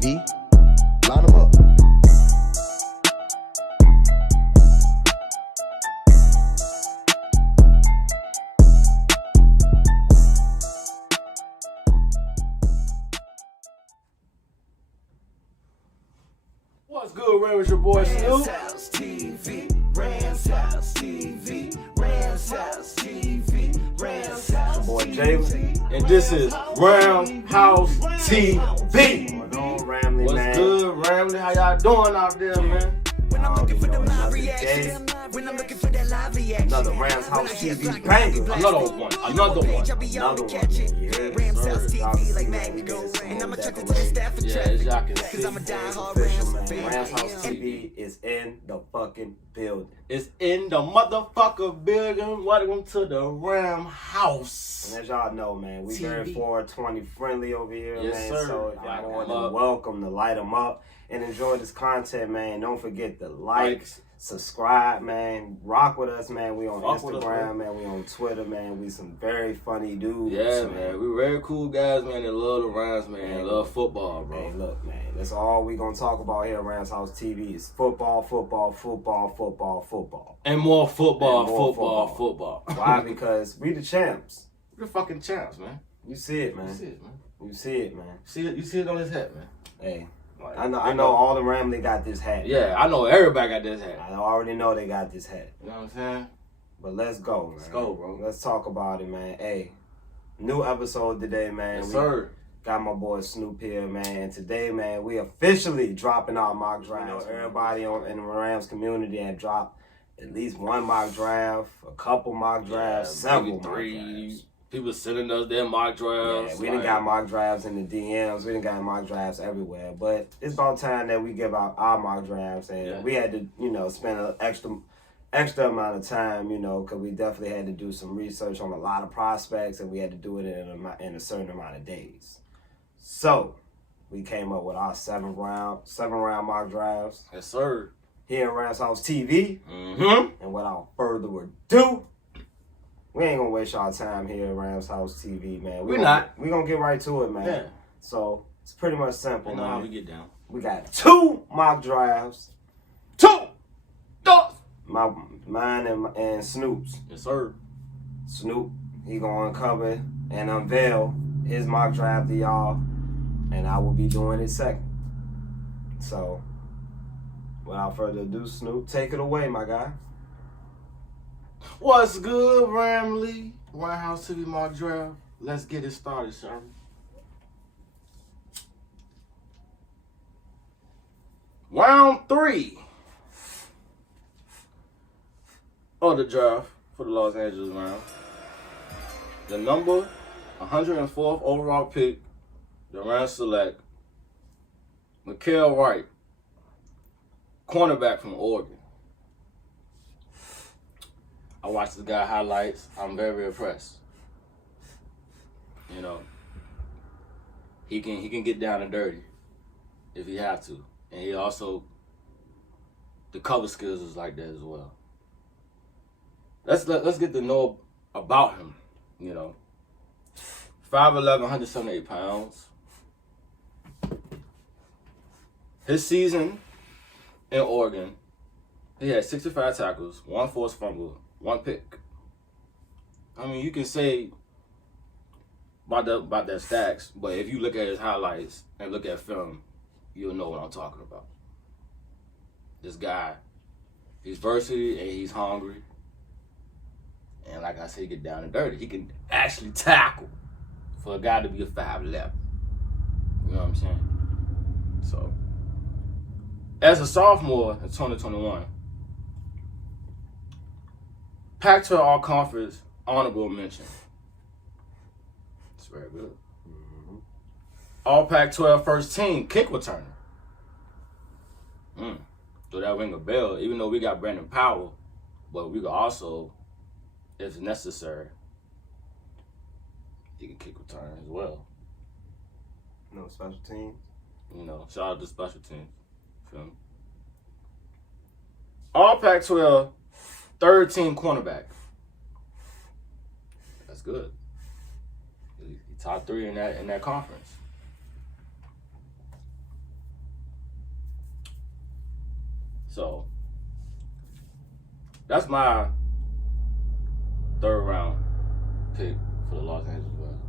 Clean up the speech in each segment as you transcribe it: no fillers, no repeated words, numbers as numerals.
TV. Line them up. What's good, Ray? With your boy Snoop. Ramshousetv, Ramshousetv, Ramshousetv, Ramshousetv. Your boy Jalen. And this is Ramshousetv. What's going on, Ramley, What's man? good, Ramley? How y'all doing out there, man? When I'm looking for the live another reaction, day. when I'm looking for that live reaction, Another Ramshousetv banger. Another one. Another one. Yeah, Ramshousetv like Magneto, and I'm attracted to the staff Yeah, as y'all can cause see, I'm a diehard Official, Rams man. fan. Ramshousetv is in the fucking building. it's in the motherfucker building. Welcome to the Ram House. And as y'all know, man, we very 420 friendly over here, Yes, man. sir. So if Light y'all 'em want up. to welcome to light them up and enjoy this content, man. Don't forget to like, subscribe, man. Rock with us, man. We on Fuck with us, Instagram, man. We on Twitter, man. We some very funny dudes. Yeah, man. We very cool guys, man. They love the Rams, man. They love football, bro. Hey, look, man. That's all we gonna talk about here at Rams House TV is football, football, football, football, football. And more football, And more football. Why? Because we the champs. We're the fucking champs, man. You see it, man. You see it, man. You see it, man. You see it on his hat, man. Hey, Like, I know all the Ramley got this hat. Yeah, I know everybody got this hat. I already know they got this hat. You know what I'm saying? But let's go, man. Let's go, bro. Let's talk about it, man. Hey, new episode today, man. Yes, sir. Got my boy Snoop here, man. And today, man, we officially dropping our mock drafts. You know, everybody in the Rams community had dropped at least one mock draft, a couple mock drafts, several maybe three. mock drafts. People sending us their mock drafts. Yeah, we done got mock drafts in the DMs. We done got mock drafts everywhere. But it's about time that we give out our mock drafts. And we had to, spend an extra amount of time, because we definitely had to do some research on a lot of prospects, and we had to do it in a certain amount of days. So we came up with our seven round mock drafts. Yes, sir. Here in Rams House TV. Mm-hmm. And without further ado, we ain't gonna waste our time here at Rams House TV, man. We're not. We gonna get right to it, man. Yeah. So it's pretty much simple, You know how man. we get down. We got two mock drafts. Mine and Snoop's. Yes, sir. Snoop, he gonna uncover and unveil his mock draft to y'all, and I will be doing it second. So, without further ado, Snoop, take it away, my guy. What's good, Ramley? White House TV mock draft. Let's get it started, sir. Round 3 of the draft for the Los Angeles Rams. The number 104th overall pick, the Rams select Mikael Wright, cornerback from Oregon. I watched the guy highlights. I'm very impressed. He can get down and dirty if he have to, and he also the cover skills is like that as well. Let's get to know about him. 5'11", 178 pounds. His season in Oregon, he had 65 tackles, 1 forced fumble, 1 pick. I mean, you can say about that stacks, but if you look at his highlights and look at film, you'll know what I'm talking about. This guy, he's versatile and he's hungry. And like I said, he get down and dirty. He can actually tackle for a guy to be a 5'11". You know what I'm saying? So, as a sophomore in 2021, Pac-12 All-Conference honorable mention. It's very good. Mm-hmm. All Pac-12 first team kick returner. So that ring a bell, even though we got Brandon Powell, but we could also, if necessary, he can kick return as well. No special teams. Shout out to special teams. Feel me? All Pac-12 third team cornerback. That's good. He top 3 in that conference. So that's my third round pick for the Los Angeles Rams.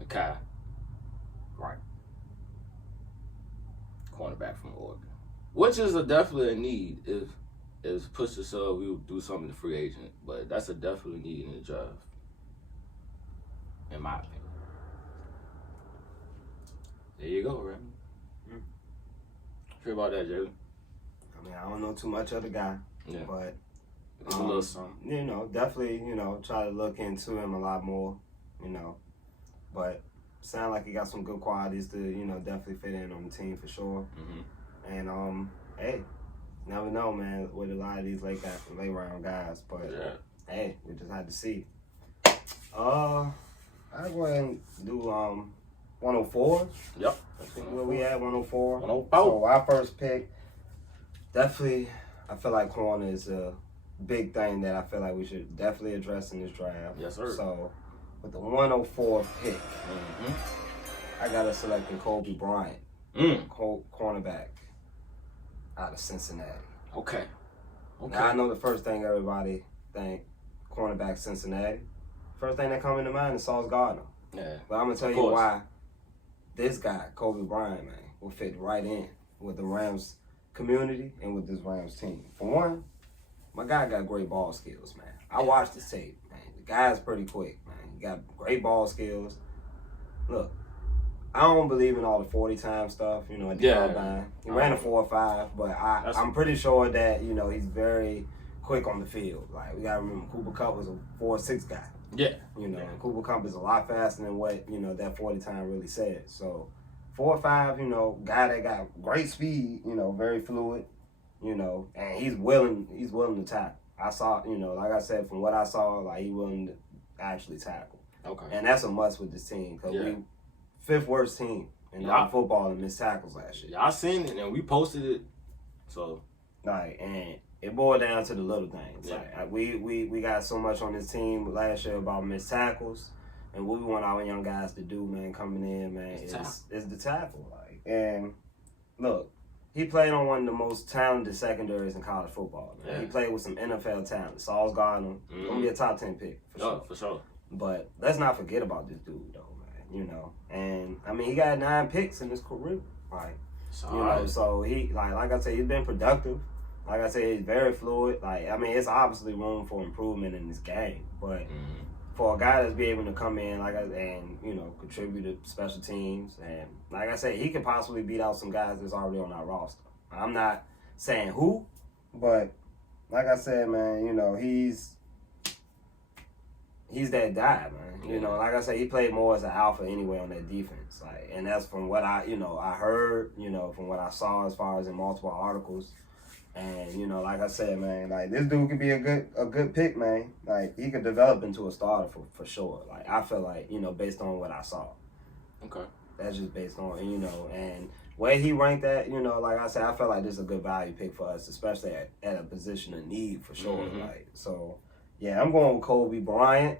Makai. Right. Cornerback from Oregon. Which is definitely a need if push to shove, we would do something to free agent. But that's a definitely need in the draft. In my opinion. There you go, Remy. Feel about that, Jalen? I mean, I don't know too much of the guy, but it's a little something. You know, definitely, you know, try to look into him a lot more, you know. But sound like he got some good qualities to, you know, definitely fit in on the team for sure. Mm-hmm. And hey, never know, man, with a lot of these late round guys. But hey, we just had to see. I'll go ahead and do 104. Yep. Where we at, 104. 104. So our first pick, definitely, I feel like corner is a big thing that I feel like we should definitely address in this draft. Yes, sir. So with the 104 pick, I got to select Kobe Bryant, cornerback out of Cincinnati. Okay. Now, I know the first thing everybody think, cornerback Cincinnati. First thing that come into mind is Sauce Gardner. Yeah. But I'm going to tell you why this guy, Kobe Bryant, man, will fit right in with the Rams community and with this Rams team. For one, my guy got great ball skills, man. I watched his tape, man. The guy's pretty quick, man. He got great ball skills. Look, I don't believe in all the 40-time stuff, you know, at the combine. He ran a 4.5, but I'm pretty sure that, you know, he's very quick on the field. Like, we got to remember, Cooper Kupp was a 4.6 guy. Yeah. You know, and Cooper Kupp is a lot faster than what, you know, that 40-time really said. So, 4.5, you know, guy that got great speed, you know, very fluid, you know, and he's willing to tackle. I saw, you know, like I said, from what I saw, like, he willing to actually tackle. Okay. And that's a must with this team, because we fifth worst team in football in missed tackles last year. Y'all seen it, and we posted it, so. Like, and it boiled down to the little things. Yeah. Like, we got so much on this team last year about missed tackles, and what we want our young guys to do, man, coming in, man, is the tackle. Like, and look, he played on one of the most talented secondaries in college football. Man. Yeah. He played with some NFL talent. Sauce Gardner, gonna be a top 10 pick for sure. For sure. But let's not forget about this dude, though, man. You know, and I mean, he got 9 picks in his career, right? You know, so he like I said, he's been productive. Like I said, he's very fluid. Like, I mean, it's obviously room for improvement in this game, but for a guy that's be able to come in and you know, contribute to special teams, and like I said, he could possibly beat out some guys that's already on our roster. I'm not saying who, but like I said, man, you know, he's that guy, man. You know, like I said, he played more as an alpha anyway on that defense. Like, and that's from what I heard, you know, from what I saw as far as in multiple articles. And, you know, like I said, man, like, this dude could be a good pick, man. Like, he could develop into a starter for sure. Like, I feel like, you know, based on what I saw. Okay. That's just based on, you know, and where he ranked at, you know, like I said, I feel like this is a good value pick for us, especially at a position of need for sure. Like, so, yeah, I'm going with Kobe Bryant,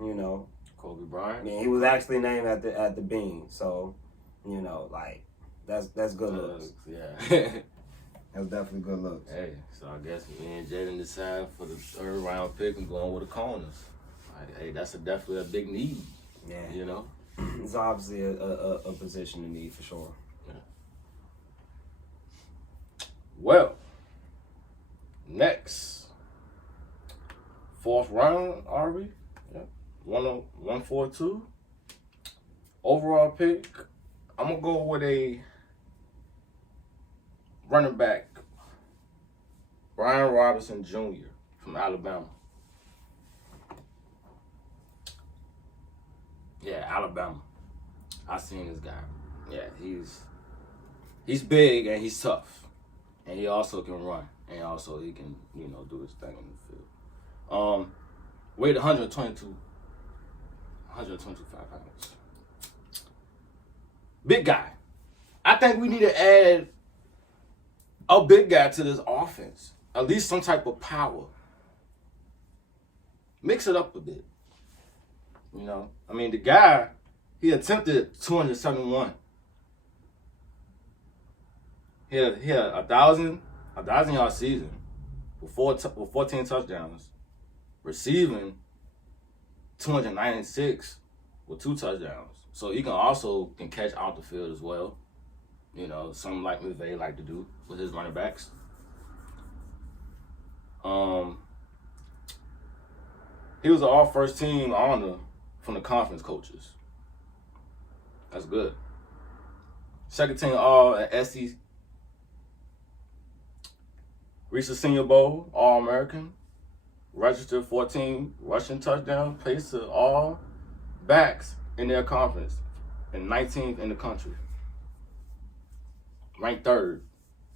you know. Kobe Bryant? I mean, he was actually named at the Bean, so, you know, like, that's good looks. Yeah. That's definitely good looks. Hey, so I guess me and Jaden decide for the third round pick and going with the corners. Like, hey, that's definitely a big need. Yeah. You know? It's obviously a position to need for sure. Yeah. Well, next. 4th round, are we? Yeah. 142. Overall pick, I'm going to go with a running back, Brian Robinson Jr. from Alabama. Yeah, Alabama. I seen this guy. Yeah, he's big and he's tough, and he also can run, and also he can, you know, do his thing in the field. Weighed 125 pounds. Big guy. I think we need to add a big guy to this offense. At least some type of power. Mix it up a bit. You know? I mean, the guy, he attempted 271. He had a 1,000-yard season with 14 touchdowns, receiving 296 with 2 touchdowns. So he can catch out the field as well. You know, something like McVay like to do with his running backs. He was an all first team honor from the conference coaches. That's good. Second team all at SEC. Reached the Senior Bowl, All American. Registered 14 rushing touchdowns, placed to all backs in their conference, and 19th in the country. Ranked 3rd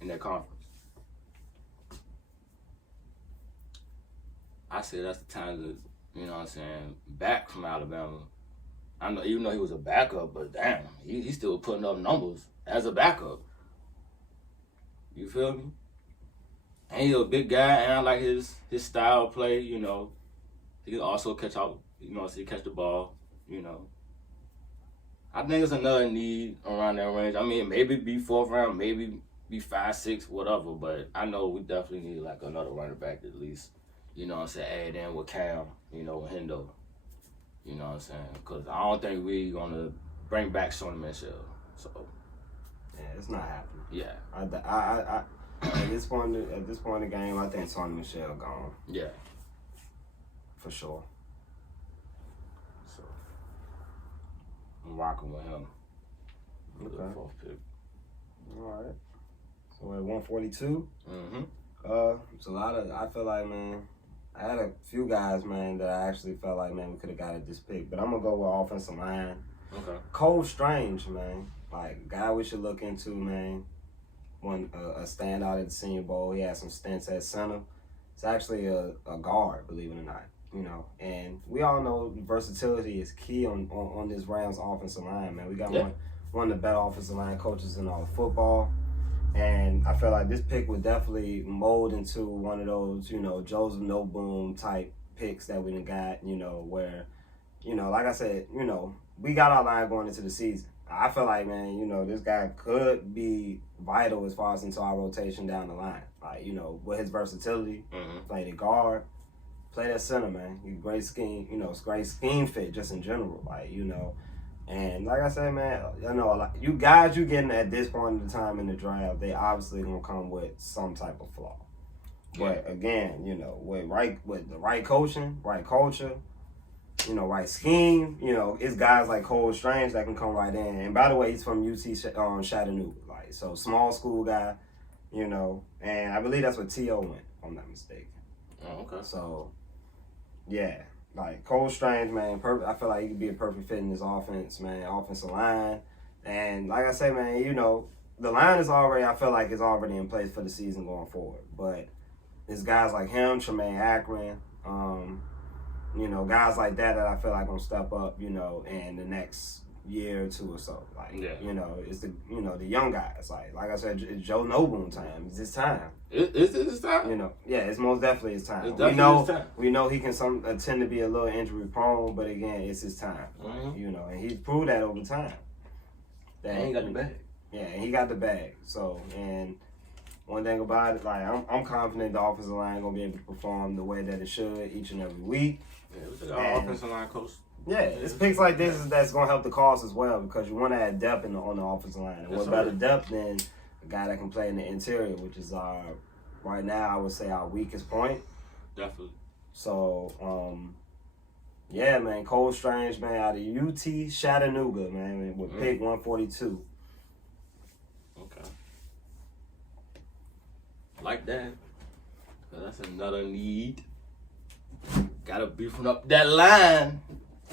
in their conference. I say that's the time to, you know what I'm saying, back from Alabama. I know, even though he was a backup, but damn, he still putting up numbers as a backup. You feel me? And he's a big guy, and I like his style of play, you know. He can also catch out, you know, so he catch the ball, you know. I think it's another need around that range. I mean, maybe be 4th round, maybe be 5, 6, whatever, but I know we definitely need like another running back at least. You know what I'm saying? Add in with Cam, you know, with Hendo. You know what I'm saying? Because I don't think we're going to bring back Sony Michel. So, yeah, it's not happening. Yeah. I at this point in the game, I think Sony Michel gone. Yeah. For sure. So, I'm rocking with him. Okay. The 4th pick. All right. So we're at 142. Mm-hmm. It's a lot of, I feel like, man, I had a few guys, man, that I actually felt like, man, we could have got at this pick. But I'm going to go with offensive line. Okay. Cole Strange, man. Like, guy we should look into, man. One a standout at the Senior Bowl. He had some stints at center. It's actually a guard, believe it or not. You know, and we all know versatility is key on this Rams offensive line, man. We got one of the better offensive line coaches in all of football. And I feel like this pick would definitely mold into one of those, you know, Joseph No-Boom type picks that we done got, you know, where, you know, like I said, you know, we got our line going into the season. I feel like, man, you know, this guy could be vital as far as into our rotation down the line. Like, you know, with his versatility, play the guard, play that center, man. He's great scheme, you know, it's great scheme fit just in general. Like, you know, and like I said, man, you know, like you guys you getting at this point in the time in the draft, they obviously gonna come with some type of flaw. But again, you know, with the right coaching, right culture, you know, right scheme, you know, it's guys like Cole Strange that can come right in. And by the way, he's from UT Chattanooga, like so small school guy, you know, and I believe that's where T.O. went, if I'm not mistaken. Oh, okay. So, yeah. Like, Cole Strange, man, I feel like he could be a perfect fit in this offense, man, offensive line. And like I say, man, you know, the line is already, I feel like it's already in place for the season going forward. But it's guys like him, Tremaine Akron, you know, guys like that I feel like going to step up, you know, in the next year or two or so. Like, you know, it's the, you know, the young guys. Like I said, it's Joe No-Boom time. It's his time. Is it his time? You know, yeah, it's most definitely his time. We know he can tend to be a little injury prone, but again, it's his time. You know, and he's proved that over time. And he got the bag. Yeah, and he got the bag. So, and one thing about it, like I'm confident the offensive line gonna be able to perform the way that it should each and every week. Yeah, it was our offensive line coach. Yeah, it's picks like this that's gonna help the cause as well because you want to add depth on the offensive line. And what better depth than a guy that can play in the interior, which is right now I would say our weakest point. Definitely. So, yeah, man, Cole Strange, man, out of UT Chattanooga, man, with pick 142. Okay. Like that. So that's another need. Gotta beefing up that line.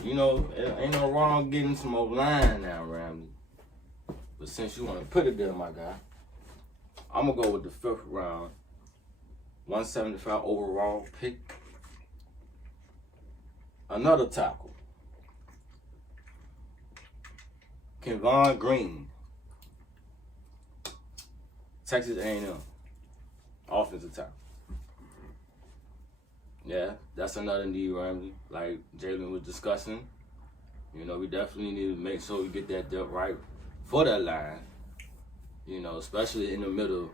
You know, ain't no wrong getting some more line now, Ramsey. But since you want to put it there, my guy, I'm going to go with the 5th round, 175 overall pick. Another tackle. Kevon Green. Texas A&M. Offensive tackle. Yeah, that's another need, Ramsey. Like Jalen was discussing, you know, we definitely need to make sure we get that depth right for that line. You know, especially in the middle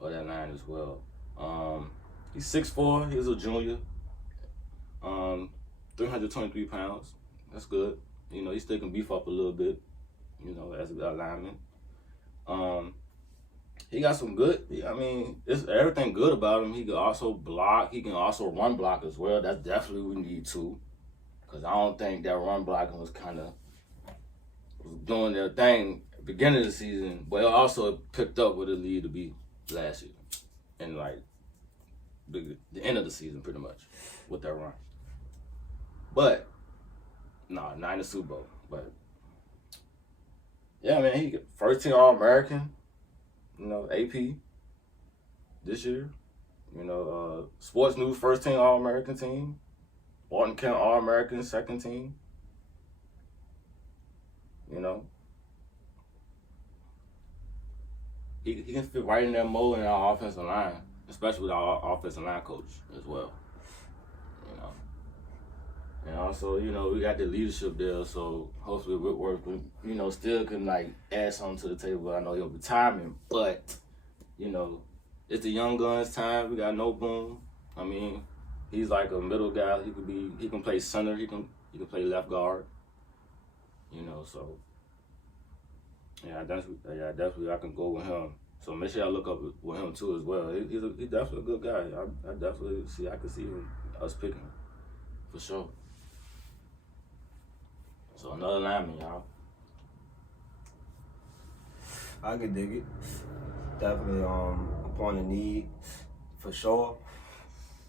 of that line as well. He's 6'4", he's a junior. 323 pounds. That's good. You know, he still can beef up a little bit, you know, as a lineman. He got some good, I mean, it's everything good about him. He can also block. He can also run block as well. That's definitely what we need too. Because I don't think that run blocking was doing their thing at the beginning of the season, but it also picked up what it needed to be last year. And like the end of the season pretty much with that run. But not in the Super Bowl. But yeah, man, he got first team All-American, you know, AP this year. You know, Sports News first team All-American team. Barton Kent All-American second team. You know. He can fit right in that mold in our offensive line, especially with our offensive line coach as well. You know. And also, you know, we got the leadership there, so hopefully Whitworth, you know, still can like add something to the table. I know he'll be timing, but you know, it's the young guns' time. We got No Boom. I mean, he's like a middle guy. He can play center. He can play left guard. You know, so yeah, definitely I can go with him. So make sure y'all look up with him too as well. He's definitely a good guy. I can see us picking him for sure. So another lineman, y'all. I could dig it. Definitely a point of need for sure.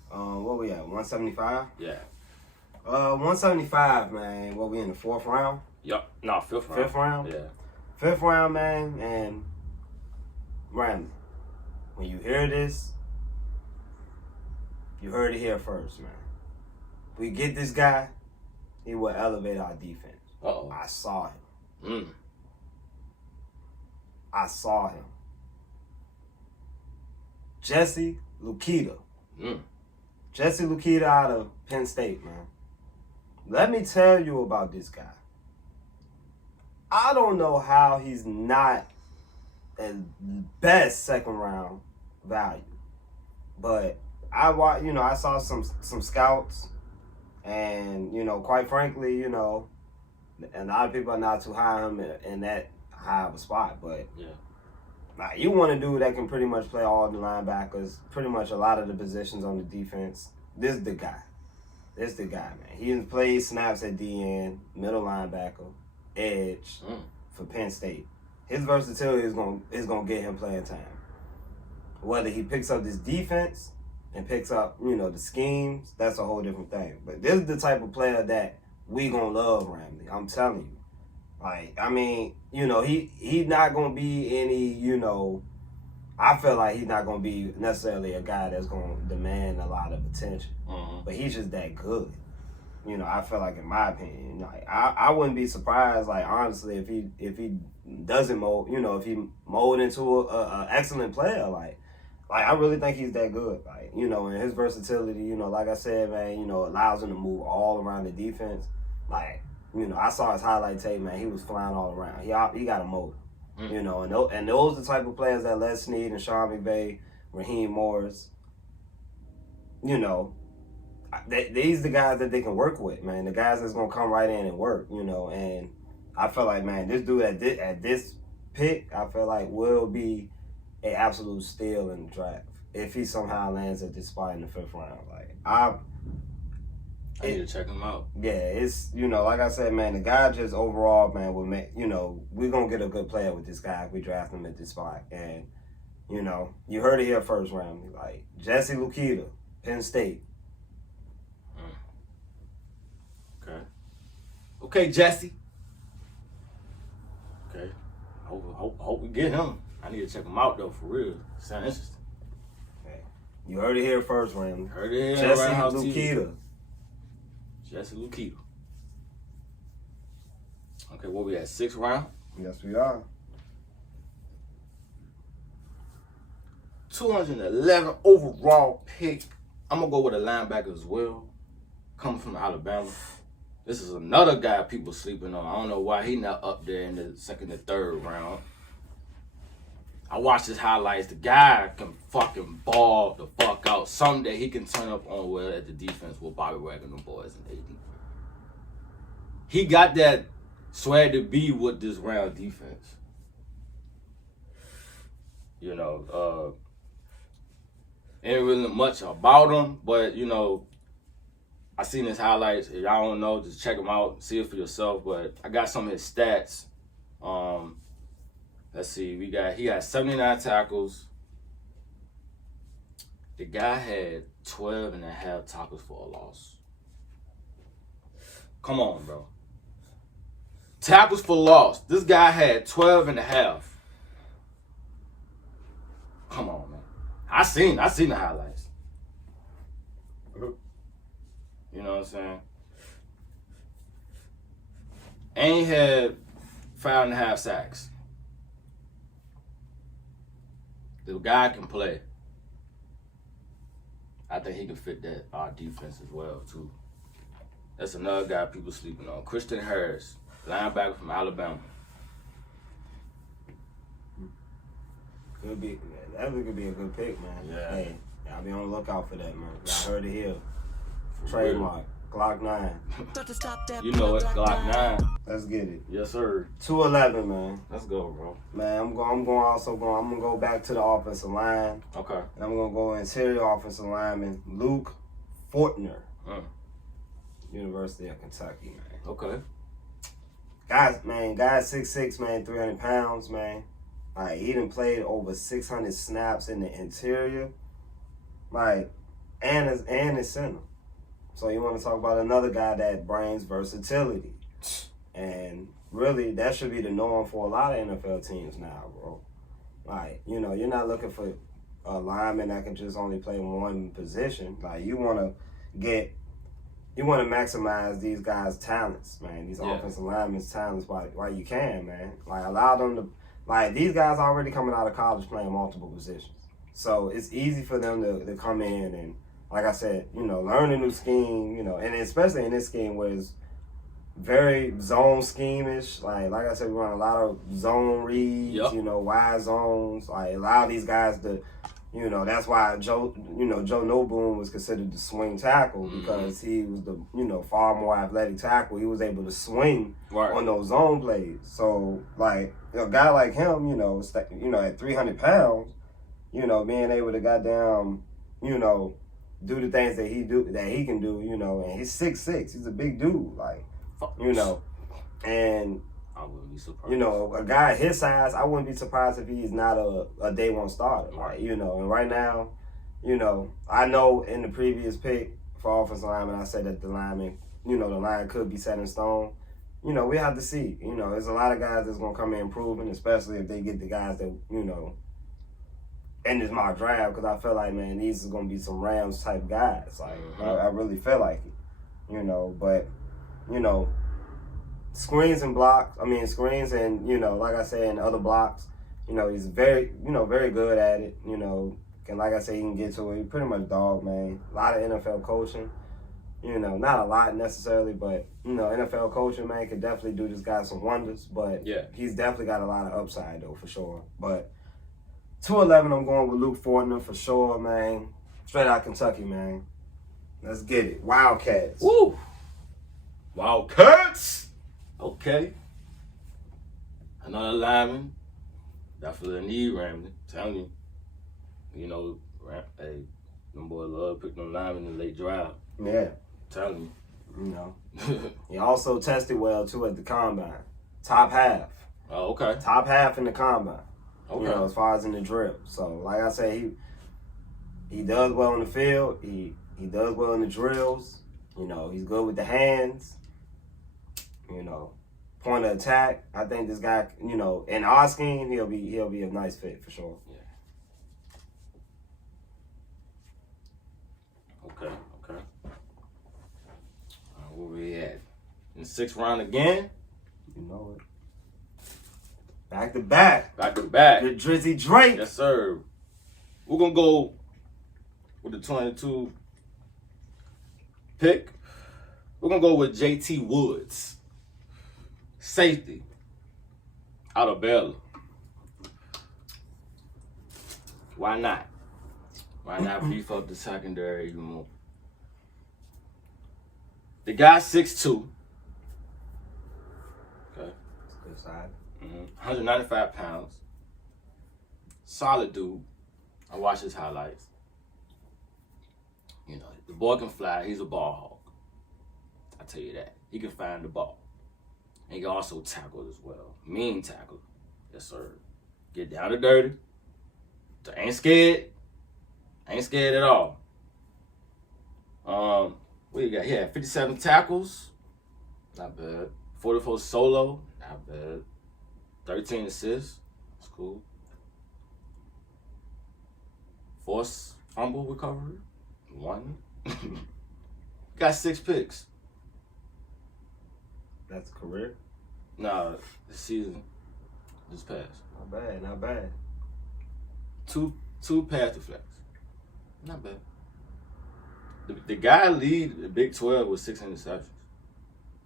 What we at? 175? Yeah. 175, man. What we in the fourth round? Yup. No, fifth round. Fifth round? Yeah. Fifth round, man. And Randy, when you hear this, you heard it here first, man. We get this guy, he will elevate our defense. Uh-oh. I saw him. I saw him. Jesse Luketa. Jesse Luketa out of Penn State, man. Let me tell you about this guy. I don't know how he's not a best second round value, but I saw some scouts, and you know, quite frankly, you know, a lot of people are not too high on him in that high of a spot, but yeah. Now, you want a dude that can pretty much play all the linebackers, pretty much a lot of the positions on the defense. This is the guy. This is the guy, man. He plays snaps at DN, middle linebacker, edge for Penn State. His versatility is gonna get him playing time. Whether he picks up this defense and picks up, you know, the schemes, that's a whole different thing. But this is the type of player that we gonna love, Ramley. I'm telling you. Like, I mean, you know, he's not going to be any, you know, I feel like he's not going to be necessarily a guy that's going to demand a lot of attention. But he's just that good. You know, I feel like, in my opinion, like, I wouldn't be surprised, like, honestly, if he doesn't mold, you know, if he mold into a excellent player, like I really think he's that good. Like, you know, and his versatility, you know, like I said, man, you know, allows him to move all around the defense. Like, you know, I saw his highlight tape, man. He was flying all around. He got a motor, you know, and those are the type of players that Les Snead and Sean McVay, Raheem Morris, you know, these are the guys that they can work with, man. The guys that's gonna come right in and work, you know. And I feel like, man, this dude at this pick, I feel like will be an absolute steal in the draft if he somehow lands at this spot in the fifth round. Like I need to check him out. Yeah, it's, you know, like I said, man, the guy just overall, man, will make, you know, we're going to get a good player with this guy if we draft him at this spot. And, you know, you heard it here first round. Like, Jesse Luketa, Penn State. Okay, Jesse. Okay. Hope we get him. I need to check him out, though, for real. Sound interesting. Okay. You heard it here first round. Heard it here. Jesse Luketa. Jesse Luketa. Okay, what we at? 6th round? Yes, we are. 211 overall pick. I'm going to go with a linebacker as well. Coming from Alabama. This is another guy people sleeping on. I don't know why he not up there in the 2nd and 3rd round. I I watched his highlights. The guy can fucking ball the fuck out. Something that he can turn up on well at the defense with Bobby Wagner and them boys and AD. He got that swag to be with this round defense. You know, ain't really much about him, but you know, I seen his highlights. If y'all don't know, just check him out, see it for yourself. But I got some of his stats. Let's see, he got 79 tackles. The guy had 12 and a half tackles for a loss. Come on, bro. Tackles for loss. This guy had 12 and a half. Come on, man. I seen the highlights. You know what I'm saying? And he had 5.5 sacks. The guy can play. I think he can fit that our defense as well too. That's another guy people sleeping on. Christian Harris, linebacker from Alabama. Could be, that could be a good pick, man. Yeah. Hey, I'll be on the lookout for that, man. I heard it here. Trademark. Glock 9. You know it, Glock 9. Let's get it. Yes, sir. 211, man. Let's go, bro. Man, I'm gonna go back to the offensive line. Okay. And I'm gonna go interior offensive lineman Luke Fortner, University of Kentucky, man. Okay. Guys 6'6", man, 300 pounds, man. Like, he done played over 600 snaps in the interior. Like, and his center. So you want to talk about another guy that brings versatility. And really, that should be the norm for a lot of NFL teams now, bro. Like, you know, you're not looking for a lineman that can just only play one position. Like, you want to maximize these guys' talents, man. These offensive linemen's talents while you can, man. Like, allow them to, like, these guys already coming out of college playing multiple positions. So it's easy for them to come in and, like I said, you know, learn a new scheme, you know, and especially in this scheme where it's very zone scheme-ish. Like I said, we run a lot of zone reads, you know, wide zones. Like, allow these guys to, you know, that's why Joe Noboom was considered the swing tackle, because he was the, you know, far more athletic tackle. He was able to swing on those zone plays. So, like, a guy like him, you know, at 300 pounds, you know, being able to goddamn, you know, do the things that he can do, you know, and he's 6'6". He's a big dude, like, you know, and I wouldn't be surprised. You know, a guy his size, I wouldn't be surprised if he's not a day one starter, like, you know. And right now, you know, I know in the previous pick for offensive lineman, I said that the lineman, you know, the line could be set in stone. You know, we have to see. You know, there's a lot of guys that's gonna come in improving, especially if they get the guys that, you know, in this mock draft, because I feel like, man, these are going to be some Rams type guys. Like, I really feel like it, you know. But, you know, screens and, you know, like I said, and other blocks, you know, he's very good at it, you know. And like I said, he can get to it. He's pretty much dog, man. A lot of NFL coaching, you know, not a lot necessarily, but, you know, NFL coaching, man, could definitely do this guy some wonders. But he's definitely got a lot of upside, though, for sure. But 211, I'm going with Luke Fortner for sure, man. Straight out Kentucky, man. Let's get it. Wildcats. Woo! Wildcats! Okay. Another lineman. Definitely need Ramsey. Telling you. You know, hey, them boys love picking them linemen in the late draft. Yeah. Telling you. You know. He also tested well, too, at the combine. Top half. Oh, okay. Top half in the combine. Okay. You know, as far as in the drill. So, like I say, he does well in the field. He does well in the drills. You know, he's good with the hands. You know, point of attack. I think this guy, you know, in our scheme, he'll be a nice fit for sure. Yeah. Okay. Where we at? In the 6th round again? You know it. Back to back. Back to back. The Drizzy Drake. Yes, sir. We're going to go with the 22 pick. We're going to go with J.T. Woods. Safety. Out of Baylor. Why not? Why not beef up the secondary even more? The guy's 6'2". Okay. That's a good side. 195 pounds. Solid dude. I watch his highlights. You know, the boy can fly. He's a ball hawk. I tell you that. He can find the ball. And he can also tackle as well. Mean tackle. Yes, sir. Get down to dirty. Ain't scared. Ain't scared at all. What you got? He had 57 tackles. Not bad. 44 solo. Not bad. 13 assists. That's cool. Forced fumble recovery. 1. Got 6 picks. That's career. Nah, this season just passed. Not bad, not bad. Two pass deflects. Not bad. The guy lead the Big 12 with 6 interceptions.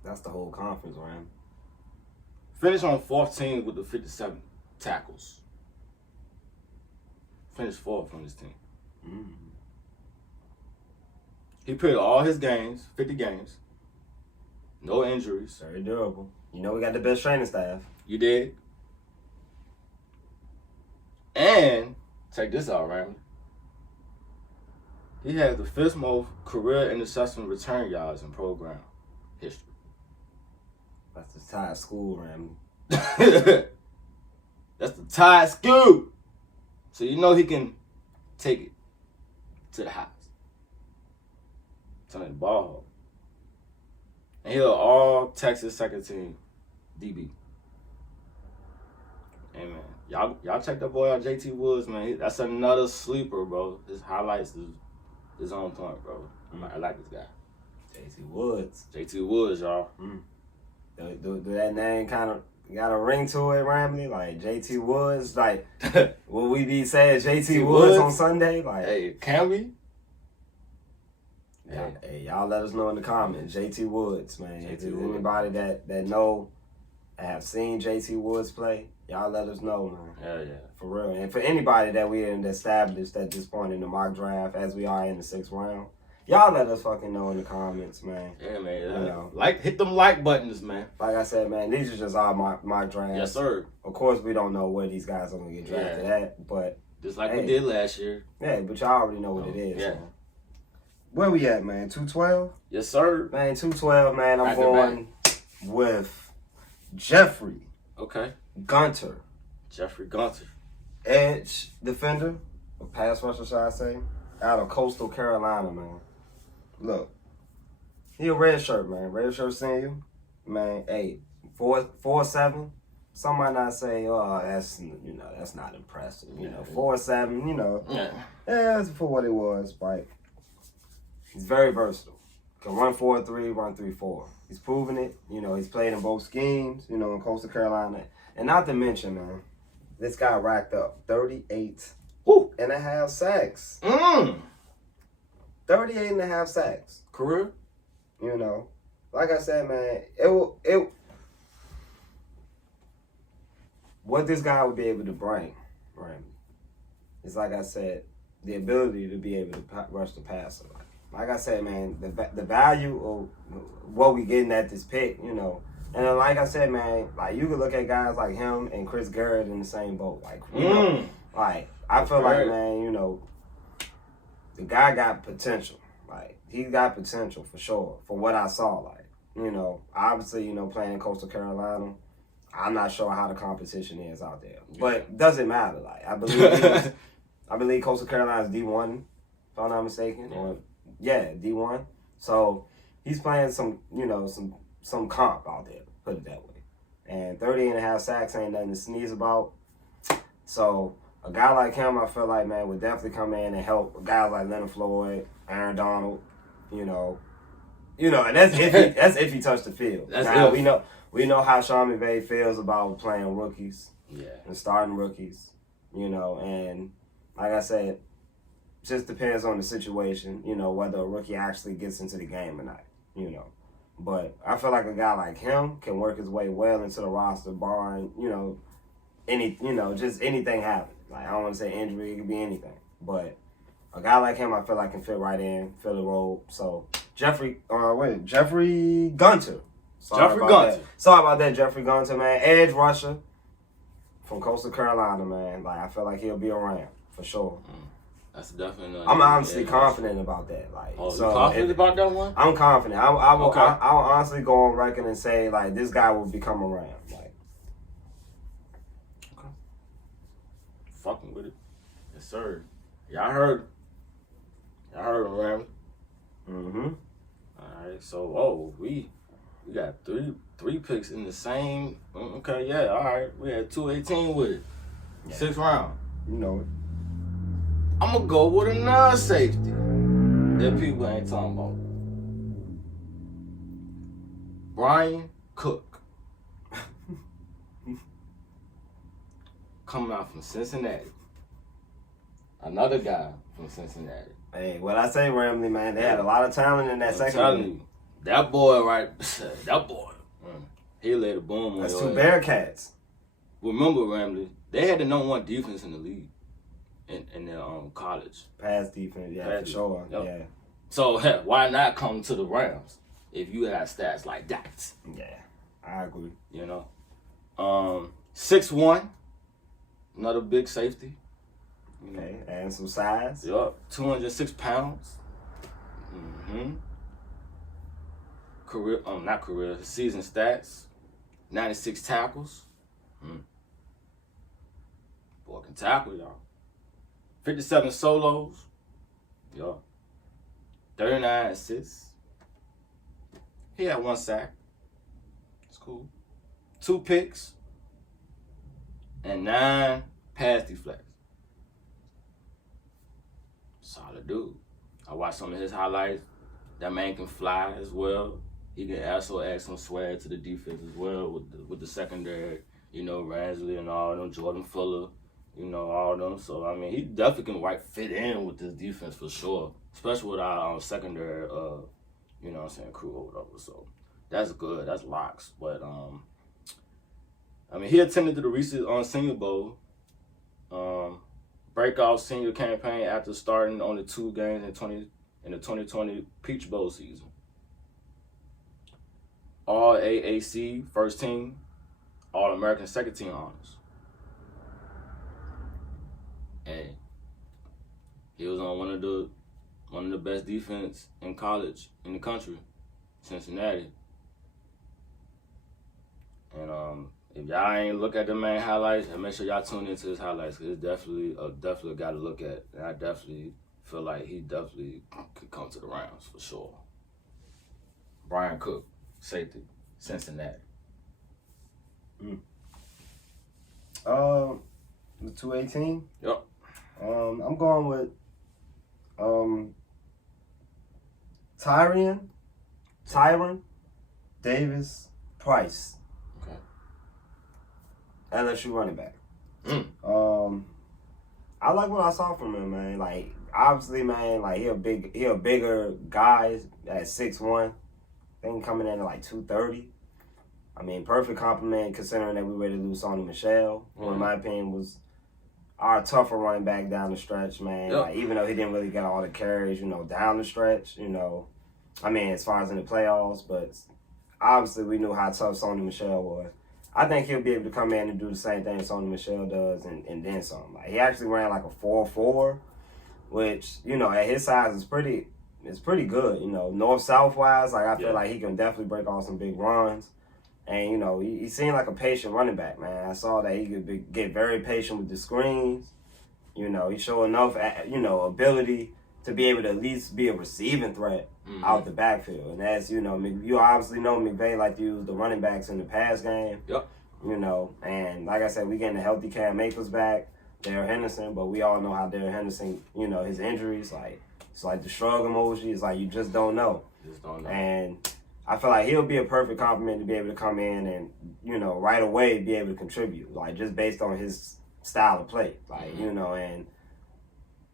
That's the whole conference, Ram. Finished on 14 with the 57 tackles. Finished 4th on this team. He played all his games, 50 games. No injuries. Very durable. You know we got the best training staff. You did. And, check this out, Ramsey. He has the 5th most career interception return yards in program history. That's the Tide school, Ram. That's the Tide school. So you know he can take it to the house. Turn the ball home. And he'll all Texas second team DB. Hey man, y'all check that boy out, JT Woods, man. That's another sleeper, bro. His highlights is on point, bro. I like this guy. JT Woods. JT Woods, y'all. Do that name kind of got a ring to it, Ramley? Like JT Woods, like will we be saying JT Woods on Sunday? Like, hey, can we? Hey, y'all let us know in the comments. JT Woods, man. If there's anybody that know have seen JT Woods play, y'all let us know, man. Yeah. For real. And for anybody that we didn't establish at this point in the mock draft, as we are in the 6th round, y'all let us fucking know in the comments, man. Yeah, man. You know. Hit them like buttons, man. Like I said, man, these are just our mock drafts. Yes, sir. Of course, we don't know where these guys are going to get drafted at, but... Just like we did last year. Yeah, but y'all already know what it is. Yeah. Man. Where we at, man? 212? Yes, sir. Man, 212, man. I'm going with Jeffrey. Okay. Gunter. Jeffrey Gunter. Edge defender, or pass rusher, should I say, out of Coastal Carolina, man. Look, he a red shirt, man. Red shirt senior. Man, hey, 4'7". Some might not say, oh, that's not impressive. 4'7", Yeah, that's for what it was. Like, he's very versatile. Can run 4-3, run 3-4. He's proven it. He's played in both schemes, in Coastal Carolina. And not to mention, man, this guy racked up 38 and a half sacks. 38 and a half sacks. Career? Like I said, man, what this guy would be able to bring, right, is, like I said, the ability to be able to rush the passer. Like I said, man, the value of what we getting at this pick, and then, like I said, man, like you could look at guys like him and Chris Garrett in the same boat. Like, like I feel like, man, the guy got potential. Like, he got potential for sure, for what I saw. Like, obviously, playing in Coastal Carolina, I'm not sure how the competition is out there, but it doesn't matter. Like, I believe Coastal Carolina's D1, if I'm not mistaken, or D1. So he's playing some comp out there, put it that way. And 30 and a half sacks ain't nothing to sneeze about. So a guy like him, I feel like, man, would definitely come in and help guys like Leonard Floyd, Aaron Donald, and that's if he touched the field. Now, we know how Sean McVay feels about playing rookies and starting rookies, and like I said, just depends on the situation, whether a rookie actually gets into the game or not, But I feel like a guy like him can work his way well into the roster, barring, just anything happens. Like, I don't want to say injury, it could be anything. But a guy like him, I feel like can fit right in, fill the role. So, Jeffrey Gunter. Jeffrey Gunter. Sorry about that, Jeffrey Gunter, man. Edge rusher from Coastal Carolina, man. Like, I feel like he'll be around for sure. That's definitely. I'm honestly confident about that. Like, you confident about that one? I'm confident. I'll honestly go on record and say like this guy will become around. Like, okay, fucking with it, yes sir. Y'all heard him, Ram. All right, so we got three picks in the same. Okay, yeah, all right. We had 218 with it. Yeah. 6th round. You know it. I'm gonna go with a non-safety that people ain't talking about. Brian Cook. Coming out from Cincinnati. Another guy from Cincinnati. Hey, what I say, Ramley, man, they had a lot of talent in that second. I'm telling you, that boy, right? That boy. He laid a boom on That's your two head. Bearcats. Remember, Ramley, they had the #1 defense in the league. In their college. Pass defense, yeah, for sure. Yep. Yeah. So, why not come to the Rams if you have stats like that? Yeah, I agree. You know? 6'1", another big safety. Okay, adding some size. Yup, 206 pounds. Season stats, 96 tackles. Boy can tackle, y'all. 57 solos. Yeah. 39 assists. He had 1 sack. It's cool. 2 picks. And 9 pass deflects. Solid dude. I watched some of his highlights. That man can fly as well. He can also add some swag to the defense as well with the secondary. You know, Ransley and all them, Jordan Fuller. You know, all them. So, I mean, he definitely can fit in with this defense for sure. Especially with our secondary, you know what I'm saying, crew or whatever. So, that's good. That's locks. But, I mean, he attended to the recent Senior Bowl. Breakout senior campaign after starting only 2 games in the 2020 Peach Bowl season. All AAC first team, All American second team honors. And he was on one of the best defense in college in the country, Cincinnati. And if y'all ain't look at the main highlights, make sure y'all tune into his highlights because it's definitely a guy to look at. And I definitely feel like he definitely could come to the Rams for sure. Brian Cook, safety, Cincinnati. The 218. Yep. I'm going with Tyron Davis Price. Okay. LSU running back. I like what I saw from him, man. Like, obviously, man, like he a bigger guy at 6'1". I think coming in at like 230. I mean, perfect compliment considering that we ready to lose Sony Michel, who in my opinion was our tougher running back down the stretch, man. Yep. Like, even though he didn't really get all the carries, you know, down the stretch, you know. I mean, as far as in the playoffs, but obviously we knew how tough Sony Michel was. I think he'll be able to come in and do the same thing Sony Michel does and then some. Like, he actually ran like a 4.4, which, you know, at his size is pretty good. You know, north-south wise, like I feel like he can definitely break off some big runs. And, you know, he seemed like a patient running back, man. I saw that he could get very patient with the screens. You know, he showed enough, you know, ability to be able to at least be a receiving threat out the backfield. And as, you know, you obviously know McVay like to use the running backs in the pass game. Yep. You know, and like I said, we getting a healthy Cam Akers back, Darrell Henderson, but we all know how Darrell Henderson, you know, his injuries, like, it's like the shrug emoji. It's like you just don't know. And I feel like he'll be a perfect complement to be able to come in and, you know, right away be able to contribute, like, just based on his style of play. Like, you know, and,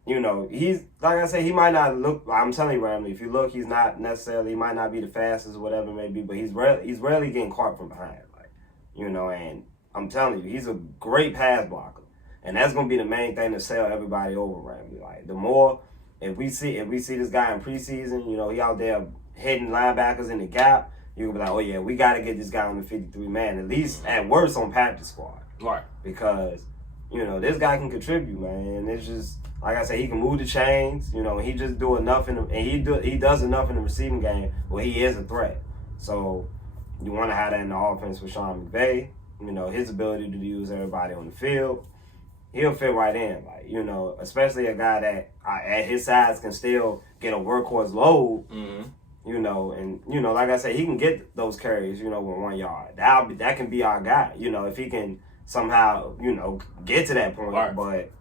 you know, he's, like I said, he might not look, I'm telling you, Ramley, if you look, he's not necessarily, he might not be the fastest or whatever it may be, but he's rarely getting caught from behind. Like, you know, and I'm telling you, he's a great pass blocker. And that's gonna be the main thing to sell everybody over, Ramsey. Like the more if we see this guy in preseason, you know, he out there hitting linebackers in the gap, you'll be like, oh yeah, we gotta get this guy on the 53 man, at least at worst on practice squad. Right. Because, you know, this guy can contribute, man. It's just like I said, he can move the chains, you know, he just do enough he does enough in the receiving game where he is a threat. So you wanna have that in the offense with Sean McVay, you know, his ability to use everybody on the field. He'll fit right in, like, you know, especially a guy that at his size can still get a workhorse load, you know, and, you know, like I said, he can get those carries, you know, with 1 yard. That can be our guy, you know, if he can somehow, you know, get to that point. Right. But,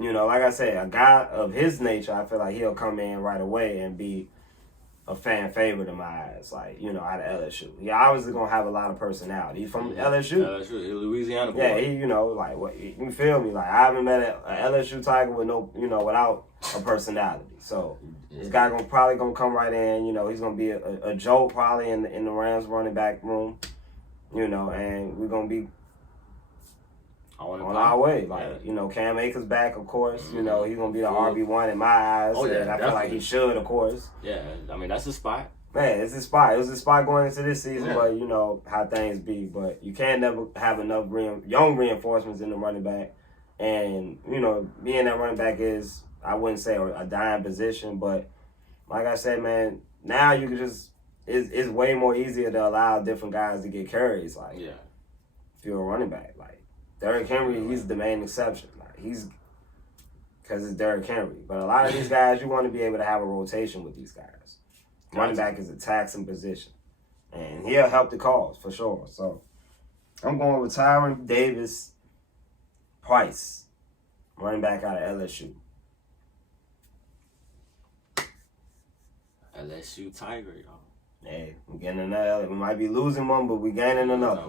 you know, like I said, a guy of his nature, I feel like he'll come in right away and be a fan favorite in my eyes, like, you know, out of LSU. He obviously gonna have a lot of personality. He's from LSU. LSU, Louisiana boy. Yeah, he, you know, like, what, you feel me? Like, I haven't met an LSU Tiger with no, you know, without a personality. So this guy probably gonna come right in. You know, he's gonna be a joke probably in the Rams running back room. You know, and we're gonna be on our way. Like, you know, Cam Akers back, of course. You know, he's gonna be the RB1 in my eyes. Oh, yeah, and I feel like he should, of course. Yeah, I mean, that's a spot. Man, it's his spot. It was his spot going into this season, but you know how things be. But you can't never have enough young reinforcements in the running back. And, you know, being that running back is, I wouldn't say a dying position, but like I said, man, now you can just, it's way more easier to allow different guys to get carries. Like, if you're a running back, like, Derrick Henry, he's the main exception. Like, because it's Derrick Henry. But a lot of these guys, you want to be able to have a rotation with these guys. Running back is a taxing position. And he'll help the cause, for sure. So, I'm going with Tyron Davis Price, running back out of LSU. LSU Tiger, y'all. Hey, we're getting another. We might be losing one, but we're gaining another.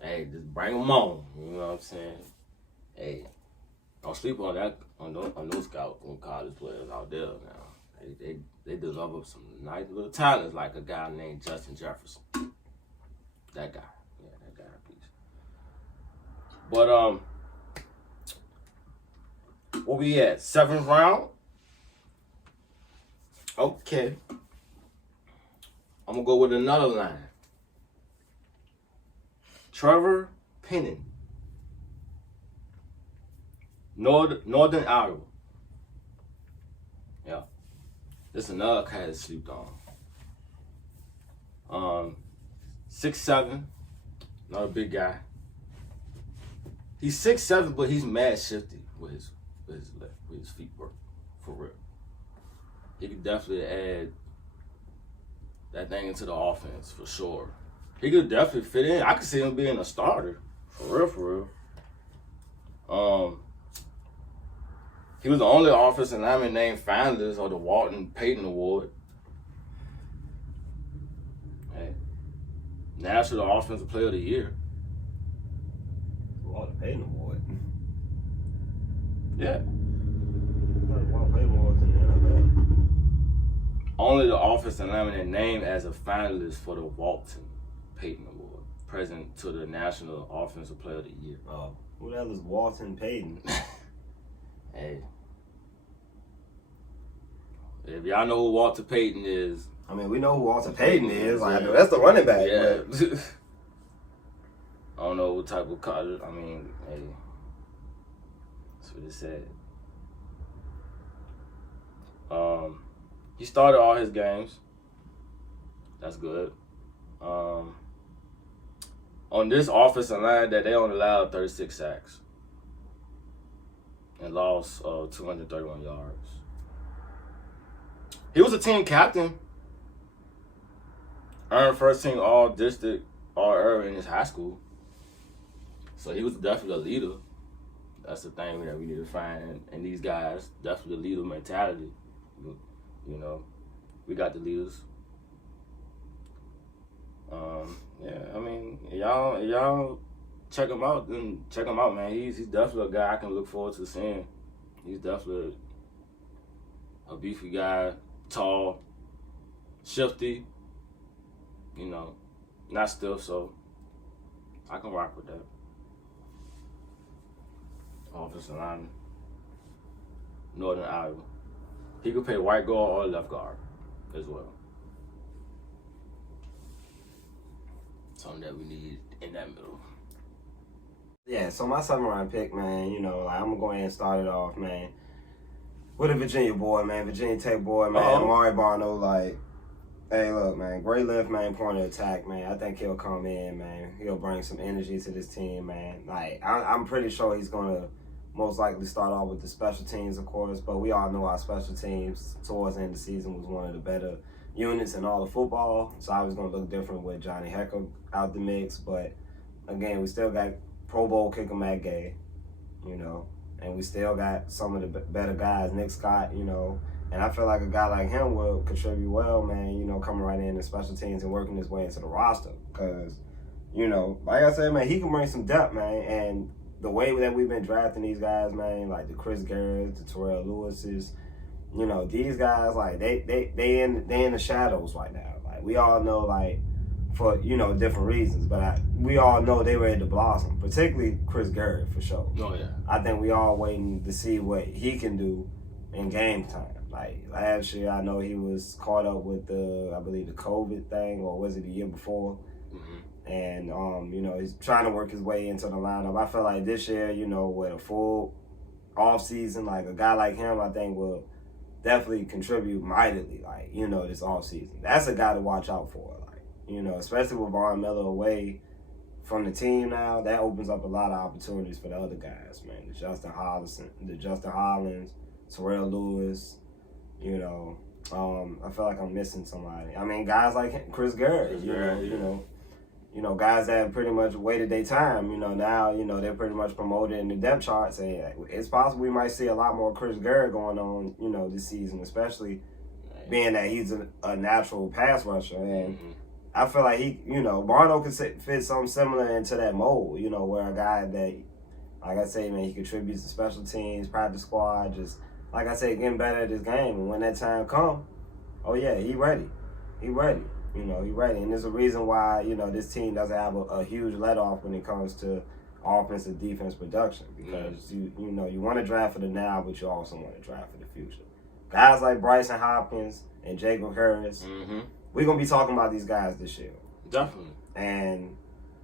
Hey, just bring them on. You know what I'm saying? Hey, don't sleep on that on those scouts and college players out there now. They develop some nice little talents, like a guy named Justin Jefferson. That guy, that guy, please. But where we at? 7th round. Okay. I'm gonna go with another line. Trevor Penning, Northern Iowa. Yeah, this is another cat that slept on. 6'7", not a big guy. He's 6'7", but he's mad shifty with his feet work, for real. He could definitely add that thing into the offense for sure. He could definitely fit in. I could see him being a starter. For real. He was the only offensive lineman named finalist of the Walton Payton Award. Hey. National Offensive Player of the Year. Walton Payton Award. Yeah. Walton Payton Award's in the NFL. Only the offensive lineman named as a finalist for the Walton Payton Award, present to the National Offensive Player of the Year. Oh, who the hell is Walton Payton? Hey. If y'all know who Walter Payton is. I mean, we know who Walter Payton is. Like, that's the running back. Yeah. I don't know what type of college. I mean, hey. That's what it said. He started all his games. That's good. On this offensive line, that they only allowed 36 sacks and lost 231 yards. He was a team captain. Earned first team all district, all area in his high school. So he was definitely a leader. That's the thing that we need to find in these guys. Definitely a leader mentality. You know, we got the leaders. Yeah, I mean, y'all check him out. Then check him out, man. He's definitely a guy I can look forward to seeing. He's definitely a beefy guy, tall, shifty. You know, not stiff, so I can rock with that. offensive lineman, Northern Iowa. He could play right guard or left guard as well. Something that we need in that middle. Yeah, so my 7th round pick, man, you know, like, I'm going to go ahead and start it off, man, with a Virginia boy, man, Virginia Tech boy, man, Amari Barno, like, hey, look, man, great left, man, point of attack, man. I think he'll come in, man. He'll bring some energy to this team, man. Like, I'm pretty sure he's going to most likely start off with the special teams, of course, but we all know our special teams towards the end of the season was one of the better units in all of football, so I was going to look different with Johnny Hecker out the mix, but, again, we still got Pro Bowl kicker Matt Gay, you know, and we still got some of the better guys, Nick Scott, you know, and I feel like a guy like him will contribute well, man, you know, coming right in the special teams and working his way into the roster because, you know, like I said, man, he can bring some depth, man, and the way that we've been drafting these guys, man, like the Chris Garrett, the Terrell Lewises, you know, these guys, like, they in the shadows right now. Like, we all know, like, for, you know, different reasons, but we all know they ready to blossom, particularly Chris Garrett for sure. Oh, yeah. I think we all waiting to see what he can do in game time. Like, last year, I know he was caught up with I believe the COVID thing, or was it the year before? Mm-hmm. And, you know, he's trying to work his way into the lineup. I feel like this year, you know, with a full off season, like a guy like him, I think will definitely contribute mightily, like, you know, this off season. That's a guy to watch out for. You know, especially with Von Miller away from the team now, that opens up a lot of opportunities for the other guys, man. The Justin Hollins, Terrell Lewis, you know. I feel like I'm missing somebody. I mean, guys like Chris Garrett, you know, guys that pretty much waited their time, you know, now, you know, they're pretty much promoted in the depth chart, saying it's possible we might see a lot more Chris Garrett going on, you know, this season, especially being that he's a natural pass rusher. And I feel like he, you know, Barno could fit something similar into that mold, you know, where a guy that, like I say, man, he contributes to special teams, practice squad, just, like I say, getting better at his game. And when that time comes, oh, yeah, he ready. He ready. You know, he ready. And there's a reason why, you know, this team doesn't have a huge let-off when it comes to offensive defense production. Because, you know, you want to draft for the now, but you also want to draft for the future. Guys like Bryson Hopkins and Jacob Harris, we're going to be talking about these guys this year. Definitely. And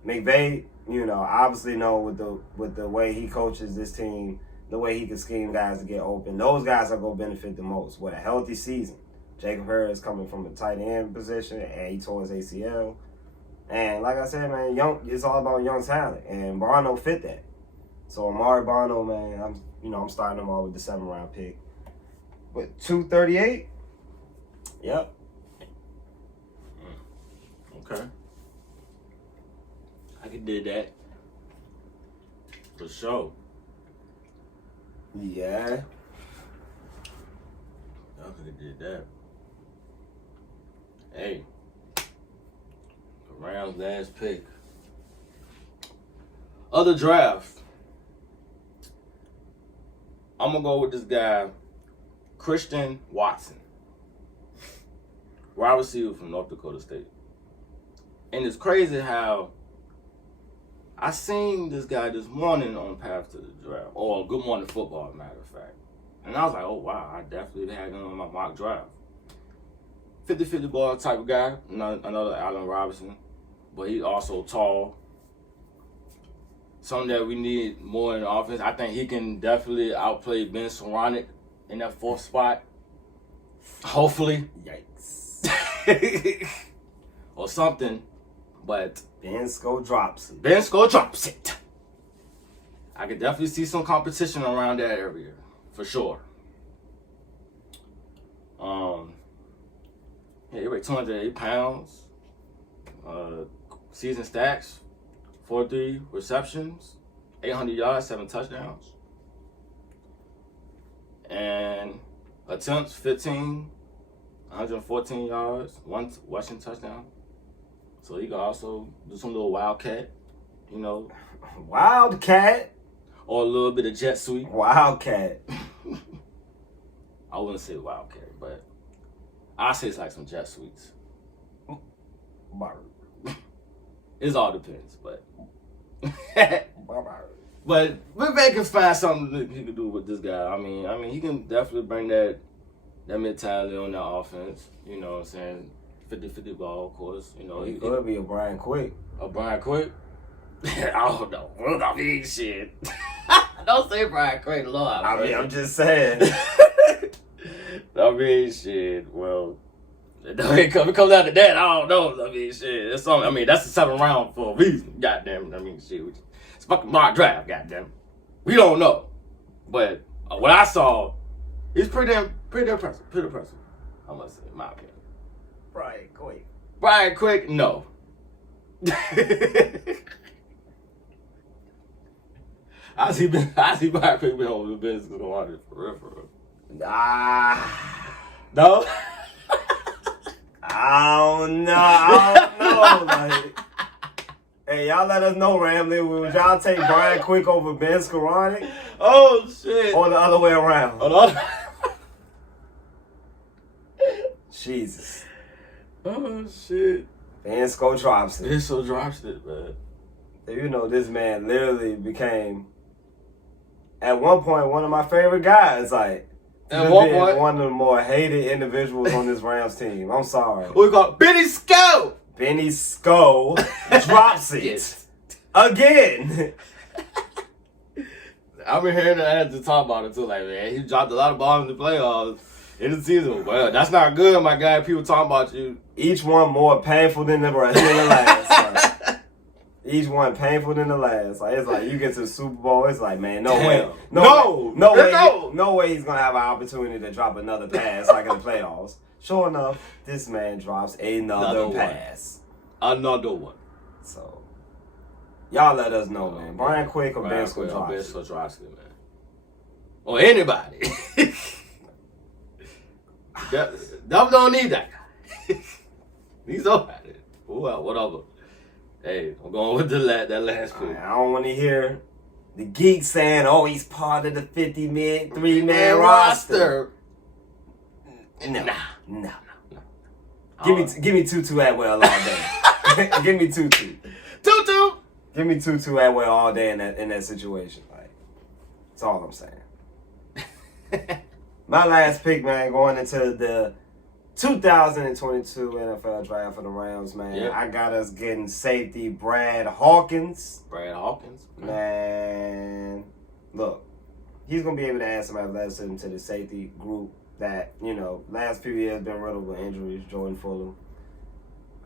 McVay, you know, obviously know with the way he coaches this team, the way he can scheme guys to get open, those guys are going to benefit the most with a healthy season. Jacob Harris coming from a tight end position, and he tore his ACL. And like I said, man, it's all about young talent, and Barno fit that. So Amari Barno, man, I'm starting him off with the 7th round pick. But 238, yep. Okay. I could do that. For sure. Yeah. I could have did that. Hey. The Rams' last pick. Other draft. I'm going to go with this guy, Christian Watson. Wide receiver from North Dakota State. And it's crazy how I seen this guy this morning on Path to the Draft, or Good Morning Football, matter of fact. And I was like, oh, wow, I definitely had him on my mock draft. 50-50 ball type of guy, another Allen Robinson, but he's also tall. Something that we need more in the offense. I think he can definitely outplay Ben Skowronek in that 4th spot. Hopefully. Yikes. Or something. But Ben Sko drops it. Ben Sko drops it. I could definitely see some competition around that area, for sure. Yeah, he weighed 208 pounds. Season stats, 43 receptions, 800 yards, 7 touchdowns. And attempts, 15, 114 yards, 1 rushing touchdown. So he can also do some little wildcat, you know. Wildcat? Or a little bit of jet sweep. Wildcat. I wouldn't say wildcat, but I'd say it's like some jet sweeps. It all depends, but. But they can find something that he can do with this guy. I mean, he can definitely bring that mentality on that offense. You know what I'm saying? 50-50 ball, of course. You know, he could be a Brian Quick. A Brian Quick? I don't know. I mean, shit. Don't say Brian Quick, Lord. I mean, I'm just saying. I mean, shit. Well, it comes out to that. I don't know. I mean, shit. It's something. I mean, that's the 7th round for a reason. Goddamn. I mean, shit. It's fucking mock draft. Goddamn. We don't know, but what I saw, he's pretty impressive. Pretty impressive. I must say, in my opinion. Brian Quick. Brian Quick, no. I see Brian Quick been over the business for real. No? I don't know. Like, hey, y'all let us know, Ramley. Would y'all take Brian Quick over Ben Skoranek? Oh, shit. Or the other way around? Jesus. Oh, shit. Ben Sko drops it. Ben Sko drops it, man. You know, this man literally became, at one point, one of my favorite guys. Like, at one point, one of the more hated individuals on this Rams team. I'm sorry. We got Benny Sko. Benny Sko drops it yes. Again. I've been hearing that to talk about it too. Like, man, he dropped a lot of balls in the playoffs in the season. Well, that's not good, my guy. People talking about you. Each one more painful than the last. Like, each one painful than the last. Like, it's like you get to the Super Bowl, it's like, man, no way. No way he's gonna have an opportunity to drop another pass like in the playoffs. Sure enough, this man drops another pass. Another one. So, y'all let us know, man. Brian Quick or Ben Sko drops it, man. Or anybody. Don't need that guy. He's over at it. Well, whatever. Hey, I'm going with that last pick. I don't want to hear the geeks saying, "Oh, he's part of the 50-man, 3-man roster." No. Give me Tutu Atwell all day. Give me Tutu. Give me Tutu Atwell all day in that situation. Like, that's all I'm saying. My last pick, man, going into the 2022 NFL draft for the Rams, man. Yep. I got us getting safety Brad Hawkins. Man, look, he's going to be able to add some athleticism to the safety group that, you know, last few years been riddled with injuries. Jordan Fuller.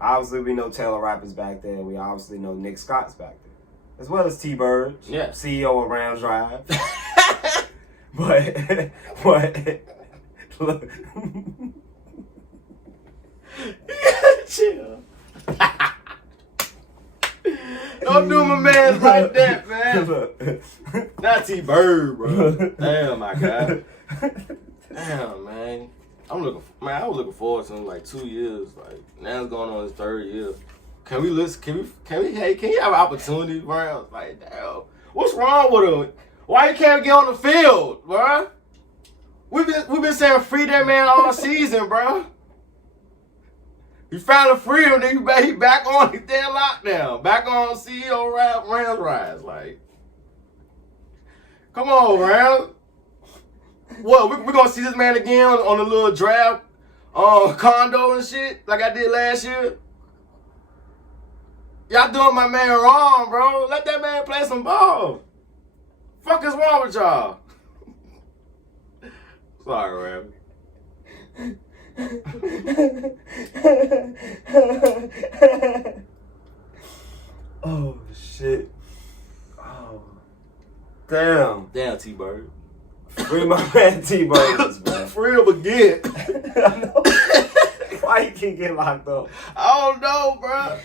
Obviously, we know Taylor Rapp is back there. We obviously know Nick Scott's back there. As well as T-Bird, CEO of Rams Drive. But look. Chill. Don't do my man like that, man. Not T-Bird, bro. Damn, my God. Damn, man. I was looking forward to him like 2 years. Like, now it's going on his 3rd year. Can we listen? Can he have an opportunity, bro? Like, damn. What's wrong with him? Why he can't get on the field, bro? We've been saying free that man all season, bro. He finally free him, then he back on his damn lockdown. Back on CEO Rams Rise. Like, come on, Rams. What, we gonna see this man again on a little draft condo and shit like I did last year? Y'all doing my man wrong, bro. Let that man play some ball. Fuck is wrong with y'all? Sorry, Ram. Oh, shit. Oh. Damn. Damn, T-Bird. Free my man T-Bird, man. Free him again. I know. Why he keep getting locked up? I don't know, bro.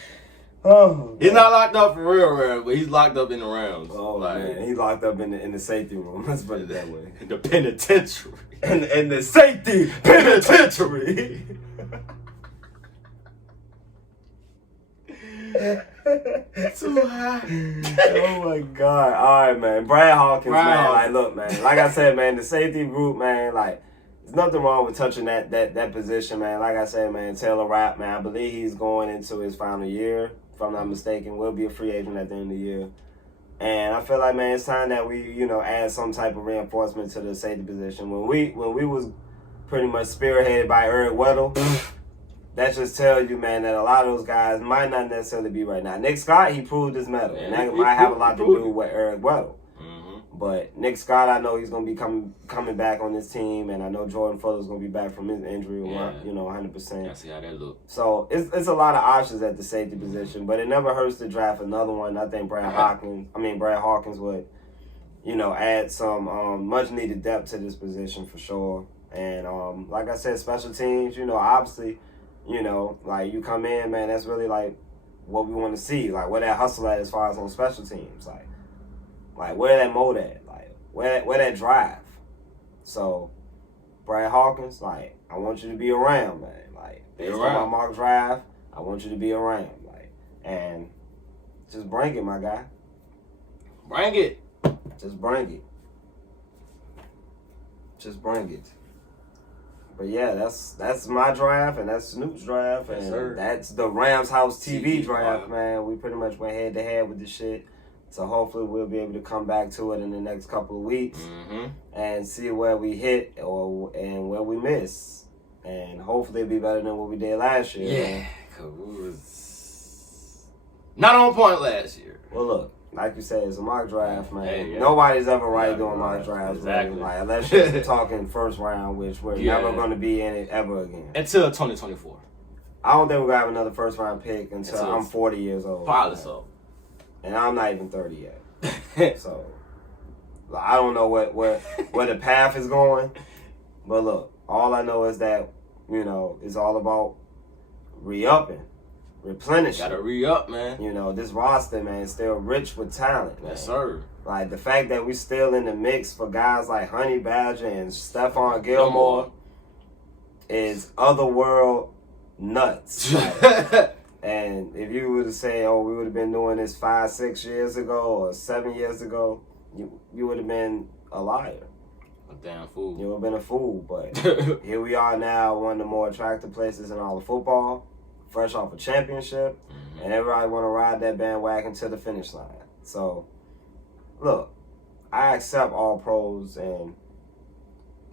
Oh, he's not locked up for real, but he's locked up in the Rams. Oh, like, man. He's locked up in the safety room. Let's put it that way. In the penitentiary. In the safety penitentiary. Too high. Oh my God. All right, man. Brad Hawkins, man. Like, look, man. Like I said, man, the safety group, man, like, there's nothing wrong with touching that position, man. Like I said, man, Taylor Rapp, man, I believe he's going into his final year. If I'm not mistaken, will be a free agent at the end of the year. And I feel like, man, it's time that we, add some type of reinforcement to the safety position. When we was pretty much spearheaded by Eric Weddle, that just tells you, man, that a lot of those guys might not necessarily be right now. Nick Scott, he proved his mettle, and that might have a lot to do with Eric Weddle. But Nick Scott, I know he's going to be coming back on this team, and I know Jordan Fuller's going to be back from his injury, 100%. I see how that look. So it's a lot of options at the safety position, but it never hurts to draft another one. I think Brad Hawkins would, add some much-needed depth to this position for sure. And like I said, special teams, obviously, like you come in, man, that's really like what we want to see, like where that hustle at as far as on special teams, like where that mode at, like where that drive. So Brad Hawkins, like I want you to be around, man. Like based on my mock drive, I want you to be around, like, and just bring it, my guy. Bring it. Just bring it. Just bring it. But yeah, that's my draft, and that's Snoop's draft, and that's the Rams House TV draft, man. We pretty much went head to head with this shit. So hopefully we'll be able to come back to it in the next couple of weeks and see where we hit and where we miss. And hopefully it'll be better than what we did last year. Yeah, because we was not on point last year. Well, look, like you said, it's a mock draft, man. Nobody's ever doing mock drafts. Exactly. Really. Like, unless you're talking first round, which we're never going to be in it ever again. Until 2024. I don't think we're going to have another first round pick until I'm 40 years old. Probably so. And I'm not even 30 yet. So, I don't know where the path is going. But look, all I know is that, it's all about re-upping, replenishing. Gotta re-up, man. This roster, man, is still rich with talent, man. Yes, sir. Like, the fact that we still in the mix for guys like Honey Badger and Stephon Gilmore is otherworld nuts. Like, and if you were to say, we would have been doing this 5-6 years ago or 7 years ago, you would have been a liar. A damn fool. You would have been a fool. But here we are now, one of the more attractive places in all of football, fresh off a championship, and everybody want to ride that bandwagon to the finish line. So, look, I accept all pros and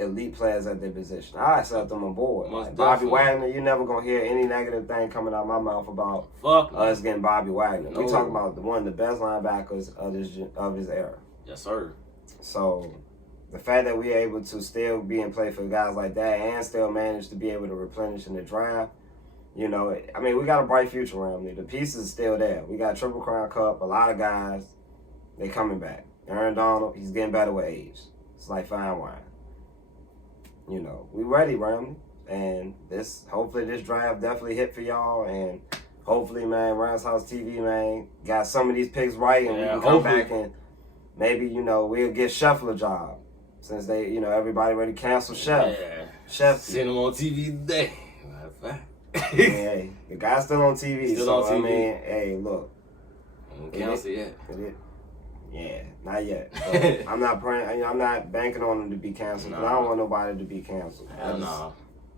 elite players at their position. I accept them on board. Like Bobby Wagner, you're never going to hear any negative thing coming out of my mouth about us getting Bobby Wagner. We're talking about one of the best linebackers of his era. Yes, sir. So, the fact that we're able to still be in play for guys like that and still manage to be able to replenish in the draft, we got a bright future around me. The pieces are still there. We got Triple Crown Cup, a lot of guys, they coming back. Aaron Donald, he's getting better with age. It's like fine wine. We ready, Ramley. And hopefully this draft definitely hit for y'all. And hopefully, man, Rams House TV, man, got some of these picks right. And we can come back and maybe, we'll get Scheffler a job. Since they, everybody ready to cancel Chef. Yeah. Chef. Seen him on TV today. Hey, the guy's still on TV. Still on TV. Hey, look. Cancel yet. Yeah, not yet. So I'm not praying. I'm not banking on him to be canceled. Nah. I don't want nobody to be canceled. No.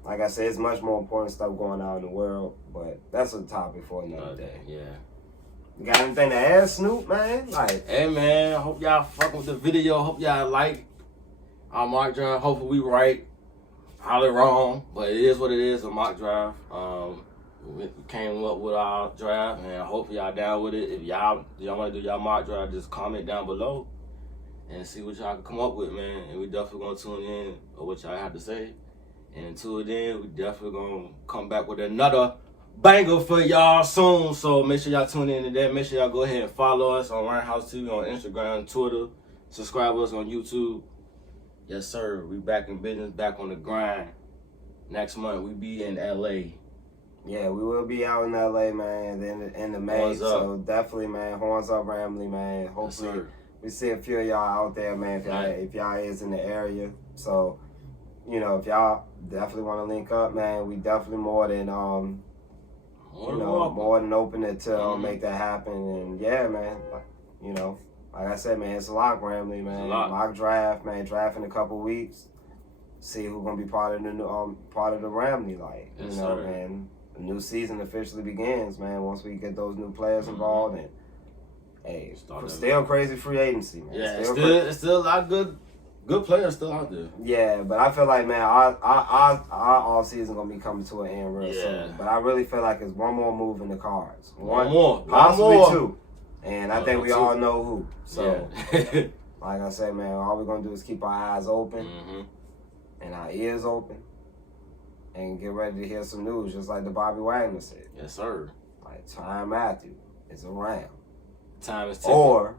Like I said, it's much more important stuff going on in the world, but that's a topic for another day. Yeah. You got anything to add, Snoop, man? Hey, man. I hope y'all fuck with the video. Hope y'all like our mock draft. Hopefully we right. Probably wrong, but it is what it is. A mock draft. We came up with our draft, and I hope y'all down with it. If y'all want to do y'all mock draft, just comment down below and see what y'all can come up with, man. And we definitely gonna tune in on what y'all have to say. And until then, we definitely gonna come back with another banger for y'all soon. So make sure y'all tune in to that. Make sure y'all go ahead and follow us on Ramshousetv on Instagram, Twitter. Subscribe us on YouTube. Yes, sir. We back in business, back on the grind. Next month, we be in LA. Yeah, we will be out in LA, man, in the May. So definitely, man, horns up, Ramley, man. Hopefully, we see a few of y'all out there, man, if y'all is in the area. So, if y'all definitely want to link up, man, we definitely more than open to make that happen. And yeah, man, like I said, man, it's a lock, Ramley, man. Mock draft, man, draft in a couple weeks. See who's gonna be part of the Ramley, man. The new season officially begins, man. Once we get those new players involved, hey, Start still crazy free agency, man. Yeah, it's still a lot of good players still out there. Yeah, but I feel like, man, our off season gonna be coming to an end real Yeah. soon. But I really feel like it's one more move in the cards. One more. Possibly One more. two. And I think we all know who. So, yeah. like I said, man, all we're gonna do is keep our eyes open Mm-hmm. and our ears open and get ready to hear some news, just like the Bobby Wagner said. Yes, sir. Like Tyrann Mathieu is around. Time is ticking. Or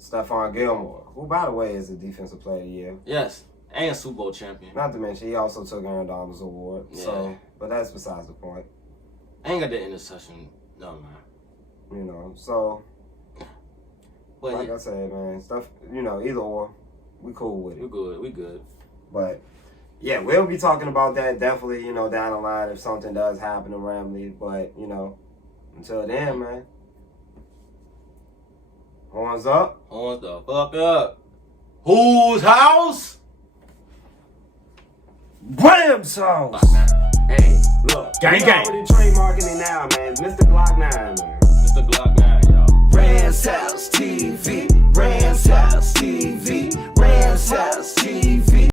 Stephon Gilmore, who, by the way, is the Defensive Player of the Year. Yes, and Super Bowl champion. Not to mention, he also took Aaron Donald's award. Yeah. So, but that's besides the point. I ain't got the interception. No, man. You know, so But like I said, man, stuff. You know, either or, we cool with we it. good. We good. But yeah, we'll be talking about that definitely. You know, down the line if something does happen to Ramley. But you know, until then, man, horns up. Horns the fuck up. Whose house? Bram's house. Hey, look. Gang, we gang. already trademarking it now, man. It's Mr. Glock 9, man. Mr. Glock 9, y'all. Ramshousetv. Ramshousetv. Ramshousetv.